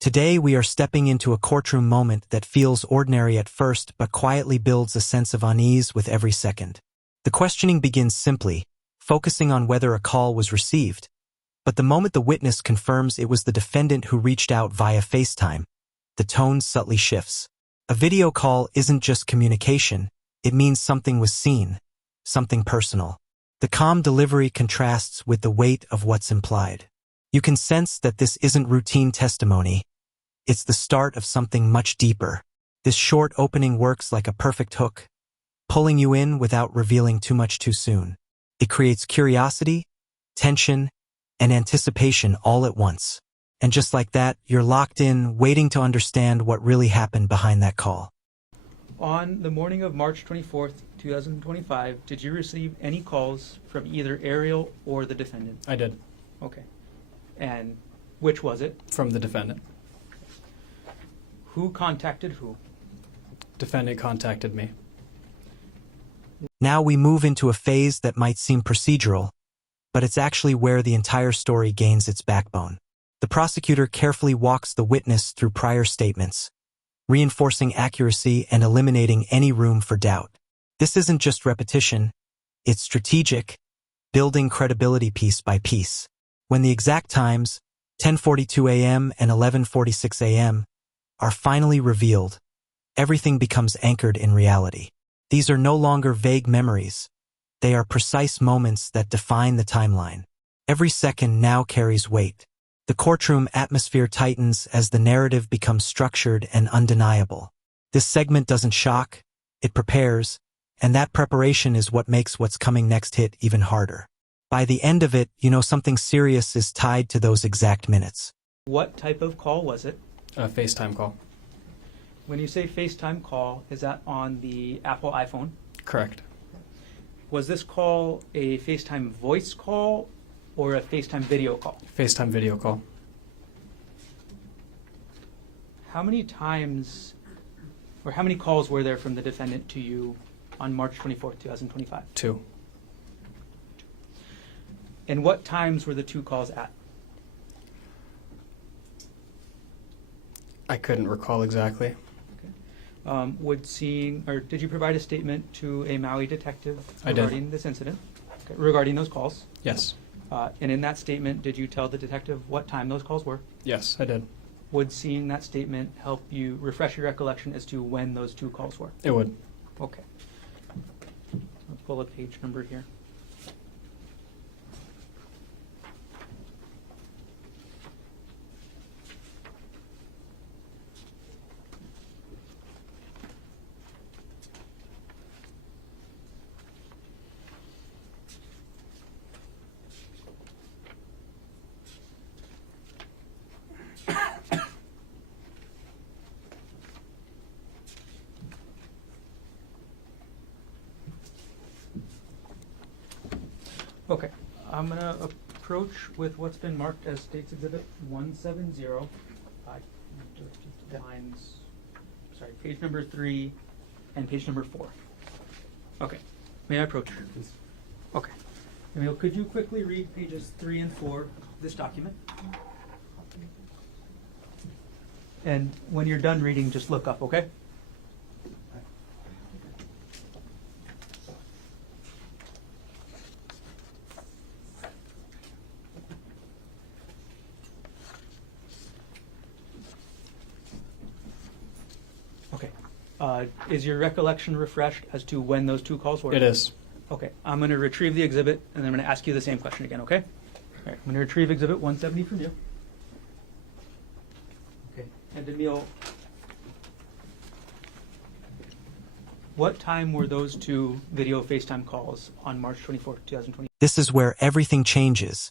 Today we are stepping into a courtroom moment that feels ordinary at first but quietly builds a sense of unease with every second. The questioning begins simply, focusing on whether a call was received. But the moment the witness confirms it was the defendant who reached out via FaceTime, the tone subtly shifts. A video call isn't just communication, it means something was seen, something personal. The calm delivery contrasts with the weight of what's implied. You can sense that this isn't routine testimony. It's the start of something much deeper. This short opening works like a perfect hook, pulling you in without revealing too much too soon. It creates curiosity, tension, and anticipation all at once. And just like that, you're locked in, waiting to understand what really happened behind that call. On the morning of March 24th, 2025, did you receive any calls from either Ariel or the defendant? I did. Okay. And which was it? From the defendant. Who contacted who? Defendant contacted me. Now we move into a phase that might seem procedural, but it's actually where the entire story gains its backbone. The prosecutor carefully walks the witness through prior statements, reinforcing accuracy and eliminating any room for doubt. This isn't just repetition, it's strategic, building credibility piece by piece. When the exact times, 10:42 a.m. and 11:46 a.m., are finally revealed, everything becomes anchored in reality. These are no longer vague memories. They are precise moments that define the timeline. Every second now carries weight. The courtroom atmosphere tightens as the narrative becomes structured and undeniable. This segment doesn't shock, it prepares, and that preparation is what makes what's coming next hit even harder. By the end of it, you know something serious is tied to those exact minutes. What type of call was it? A FaceTime call. When you say FaceTime call, is that on the Apple iPhone? Correct. Was this call a FaceTime voice call or a FaceTime video call? FaceTime video call. How many times or how many calls were there from the defendant to you on March 24th, 2025? 2. And what times were the 2 calls at? I couldn't recall exactly. Did you provide a statement to a Maui detective I did. regarding this incident? Okay, regarding those calls? Yes. And in that statement, did you tell the detective what time those calls were? Yes, I did. Would seeing that statement help you refresh your recollection as to when those 2 calls were? It would. Okay. I'll pull a page number here. Okay, I'm going to approach with what's been marked as State's Exhibit 170. Page number 3 and page number 4. Okay, may I approach? Please. Okay. Emil, could you quickly read pages 3 and 4 of this document? And when you're done reading, just look up, okay? Okay. Is your recollection refreshed as to when those 2 calls were? It is. Okay. I'm going to retrieve the exhibit, and then I'm going to ask you the same question again, okay? All right. I'm going to retrieve Exhibit 170 from you. Okay. And Emil, what time were those 2 video FaceTime calls on March 24th, 2020? This is where everything changes,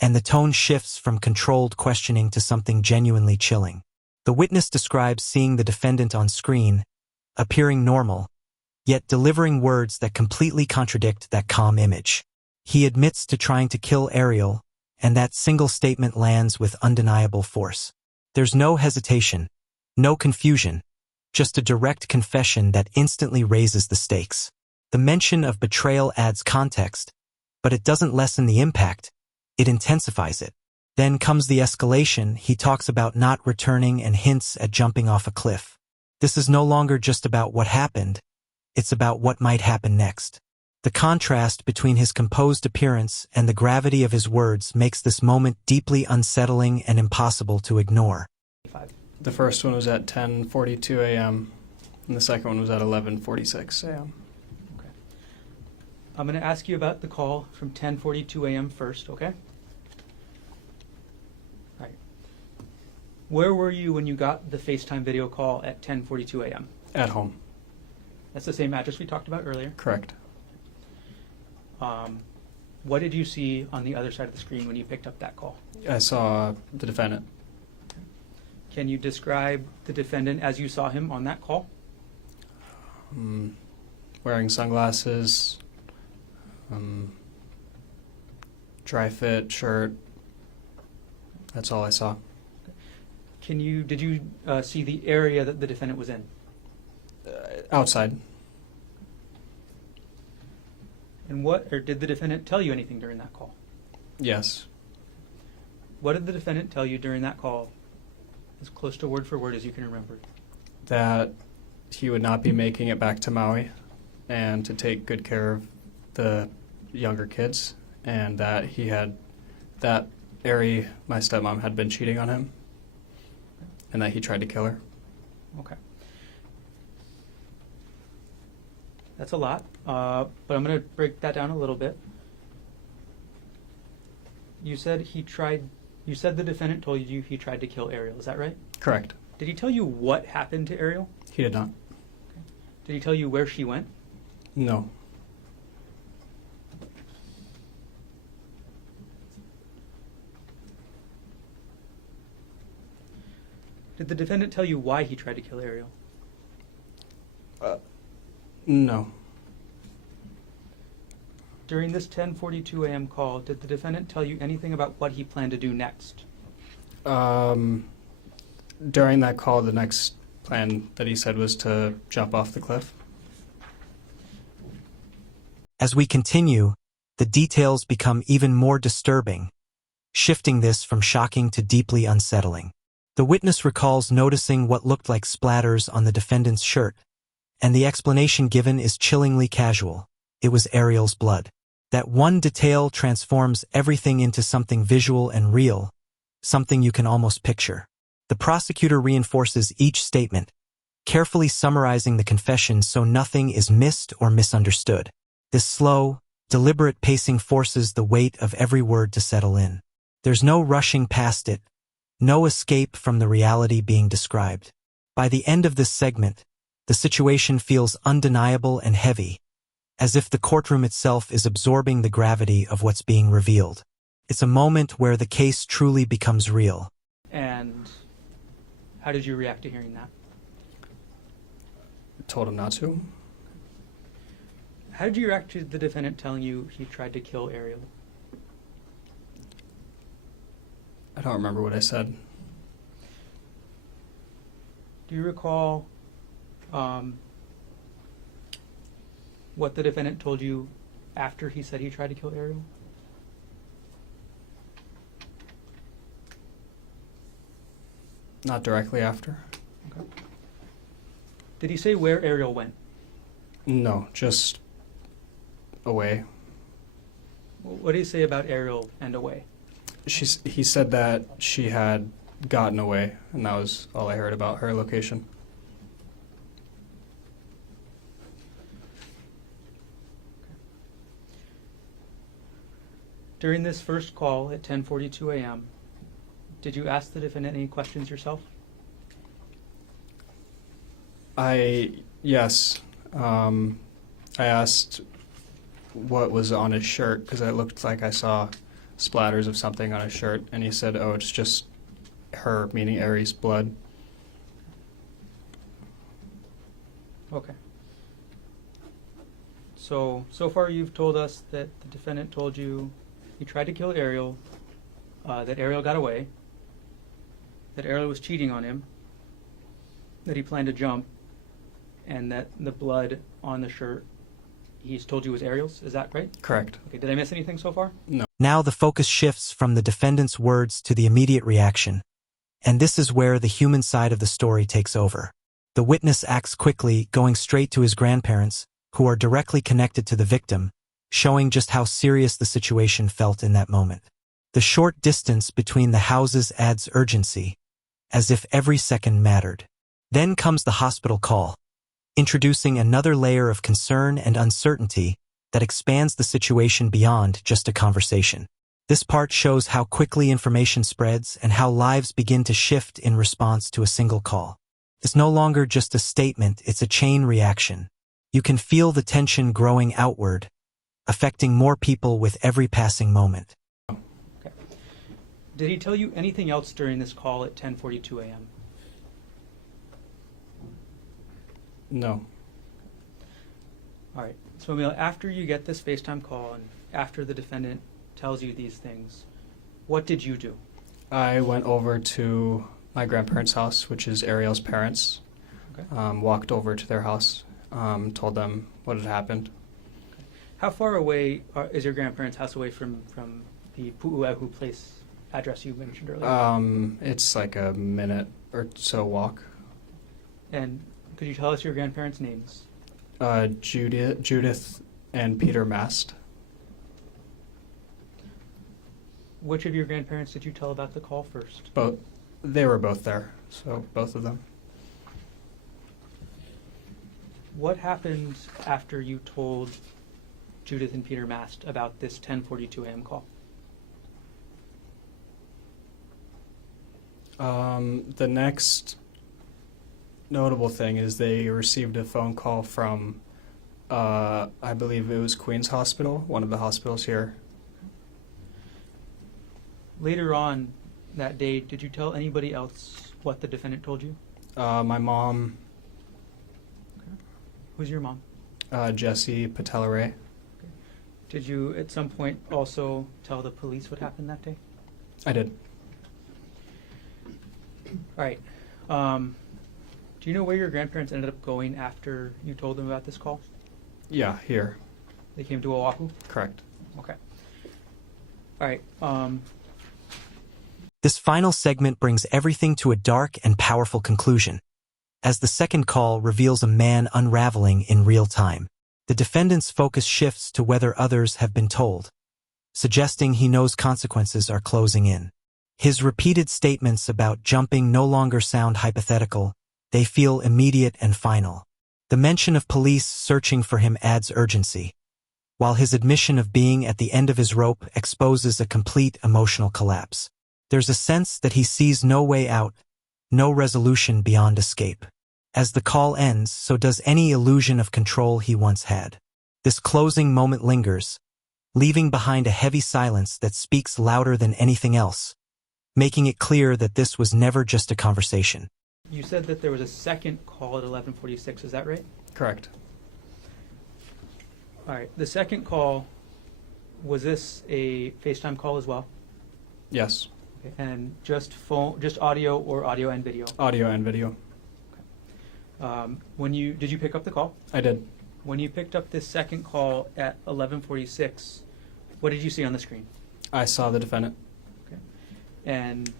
and the tone shifts from controlled questioning to something genuinely chilling. The witness describes seeing the defendant on screen, appearing normal, yet delivering words that completely contradict that calm image. He admits to trying to kill Ariel, and that single statement lands with undeniable force. There's no hesitation, no confusion, just a direct confession that instantly raises the stakes. The mention of betrayal adds context, but it doesn't lessen the impact, it intensifies it. Then comes the escalation. He talks about not returning and hints at jumping off a cliff. This is no longer just about what happened, it's about what might happen next. The contrast between his composed appearance and the gravity of his words makes this moment deeply unsettling and impossible to ignore. The first one was at 10:42 a.m. and the second one was at 11:46 a.m. Okay. I'm going to ask you about the call from 10:42 a.m. first, okay? All right. Where were you when you got the FaceTime video call at 10:42 a.m.? At home. That's the same address we talked about earlier. Correct. What did you see on the other side of the screen when you picked up that call? I saw the defendant. Can you describe the defendant as you saw him on that call? Wearing sunglasses, dry fit shirt. That's all I saw. Did you see the area that the defendant was in? Outside. And did the defendant tell you anything during that call? Yes. What did the defendant tell you during that call, as close to word for word as you can remember? That he would not be making it back to Maui and to take good care of the younger kids, and that Ari, my stepmom, had been cheating on him and that he tried to kill her. Okay. That's a lot, but I'm going to break that down a little bit. You said the defendant told you he tried to kill Ariel, is that right? Correct. Did he tell you what happened to Ariel? He did not. Okay. Did he tell you where she went? No. Did the defendant tell you why he tried to kill Ariel? No. During this 10:42 a.m. call, did the defendant tell you anything about what he planned to do next? During that call, the next plan that he said was to jump off the cliff. As we continue, the details become even more disturbing, shifting this from shocking to deeply unsettling. The witness recalls noticing what looked like splatters on the defendant's shirt, and the explanation given is chillingly casual. It was Ariel's blood. That one detail transforms everything into something visual and real, something you can almost picture. The prosecutor reinforces each statement, carefully summarizing the confession so nothing is missed or misunderstood. This slow, deliberate pacing forces the weight of every word to settle in. There's no rushing past it, no escape from the reality being described. By the end of this segment, the situation feels undeniable and heavy, as if the courtroom itself is absorbing the gravity of what's being revealed. It's a moment where the case truly becomes real. And how did you react to hearing that? I told him not to. How did you react to the defendant telling you he tried to kill Ariel? I don't remember what I said. Do you recall what the defendant told you after he said he tried to kill Ariel? Not directly after. Okay. Did he say where Ariel went? No, just away. What did he say about Ariel and away? He said that she had gotten away, and that was all I heard about her location. During this first call at 10:42 a.m., did you ask the defendant any questions yourself? Yes. I asked what was on his shirt, because it looked like I saw splatters of something on his shirt, and he said, oh, it's just her, meaning Ari's blood. Okay. So far you've told us that the defendant told you he tried to kill Ariel, that Ariel got away, that Ariel was cheating on him, that he planned to jump, and that the blood on the shirt he's told you was Ariel's. Is that right? Correct. Okay, did I miss anything so far? No. Now the focus shifts from the defendant's words to the immediate reaction, and this is where the human side of the story takes over. The witness acts quickly, going straight to his grandparents, who are directly connected to the victim, showing just how serious the situation felt in that moment. The short distance between the houses adds urgency, as if every second mattered. Then comes the hospital call, introducing another layer of concern and uncertainty that expands the situation beyond just a conversation. This part shows how quickly information spreads and how lives begin to shift in response to a single call. It's no longer just a statement, it's a chain reaction. You can feel the tension growing outward, affecting more people with every passing moment. Okay. Did he tell you anything else during this call at 10:42 a.m.? No. All right. So, Emil, after you get this FaceTime call and after the defendant tells you these things, what did you do? I went over to my grandparents' house, which is Ariel's parents. Okay. Walked over to their house, told them what had happened. How far away is your grandparents' house away from the Pu'uehu place address you mentioned earlier? It's like a minute or so walk. And could you tell us your grandparents' names? Judith and Peter Mast. Which of your grandparents did you tell about the call first? Both. They were both there, so both of them. What happened after you told Judith and Peter Mast about this 10:42 a.m. call? The next notable thing is they received a phone call from, I believe it was Queen's Hospital, one of the hospitals here. Later on that day, did you tell anybody else what the defendant told you? My mom, Who's your mom? Jessie Patelare. Did you at some point also tell the police what happened that day? I did. All right. Do you know where your grandparents ended up going after you told them about this call? Yeah, here. They came to Oahu? Correct. Okay. All right. This final segment brings everything to a dark and powerful conclusion, as the second call reveals a man unraveling in real time. The defendant's focus shifts to whether others have been told, suggesting he knows consequences are closing in. His repeated statements about jumping no longer sound hypothetical, they feel immediate and final. The mention of police searching for him adds urgency, while his admission of being at the end of his rope exposes a complete emotional collapse. There's a sense that he sees no way out, no resolution beyond escape. As the call ends, so does any illusion of control he once had. This closing moment lingers, leaving behind a heavy silence that speaks louder than anything else, making it clear that this was never just a conversation. You said that there was a second call at 11:46. Is that right? Correct. All right. The second call, was this a FaceTime call as well? Yes. Okay. And just phone, just audio or audio and video? Audio and video. Did you pick up the call? I did. When you picked up this second call at 11:46, what did you see on the screen? I saw the defendant. Okay. And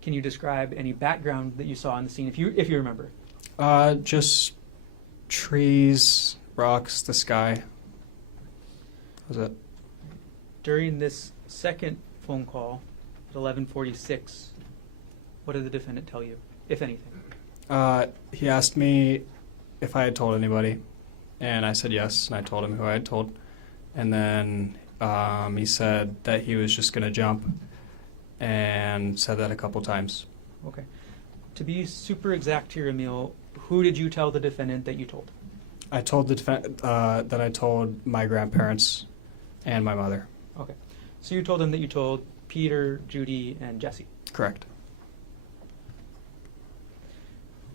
can you describe any background that you saw on the scene, if you remember? Just trees, rocks, the sky. That was it. During this second phone call at 11:46, what did the defendant tell you, if anything? He asked me if I had told anybody, and I said yes, and I told him who I had told. And then he said that he was just going to jump, and said that a couple times. Okay. To be super exact here, Emil, who did you tell the defendant that you told? I told the that I told my grandparents and my mother. Okay. So you told them that you told Peter, Judy, and Jessie. Correct.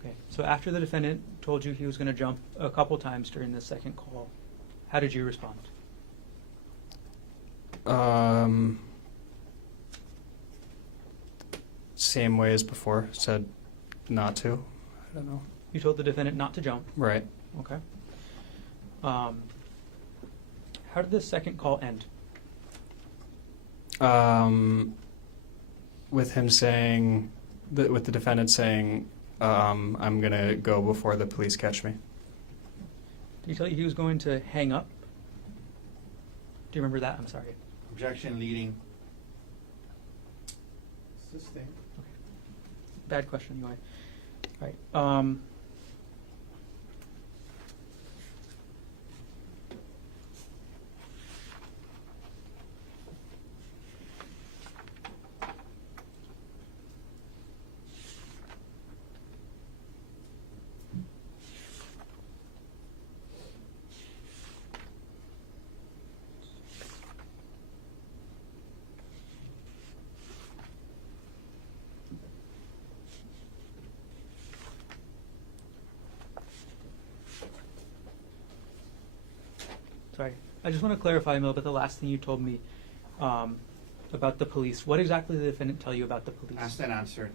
Okay. So after the defendant told you he was going to jump a couple times during the second call, how did you respond? Same way as before. Said not to. I don't know. You told the defendant not to jump. Right. Okay. How did the second call end? With him saying, with the defendant saying, I'm going to go before the police catch me. Did he tell you he was going to hang up? Do you remember that? I'm sorry. Objection leading. Assisting. Bad question anyway. All right. Sorry. I just want to clarify a little bit the last thing you told me about the police. What exactly did the defendant tell you about the police? Asked and answered.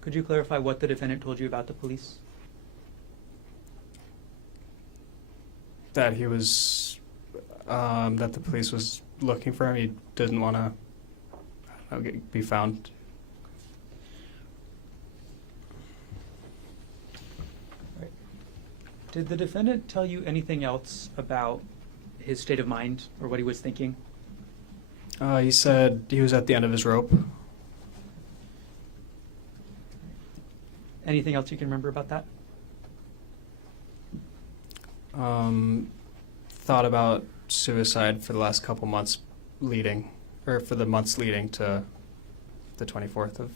Could you clarify what the defendant told you about the police? That he was, that the police was looking for him. He didn't want to be found. Right. Did the defendant tell you anything else about his state of mind or what he was thinking? He said he was at the end of his rope. Anything else you can remember about that? Thought about suicide for the last couple months leading, or for the months leading to the 24th of.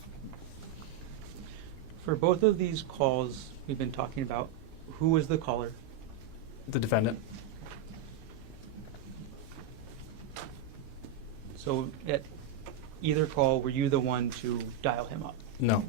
For both of these calls we've been talking about, who was the caller? The defendant. So at either call, were you the one to dial him up? No.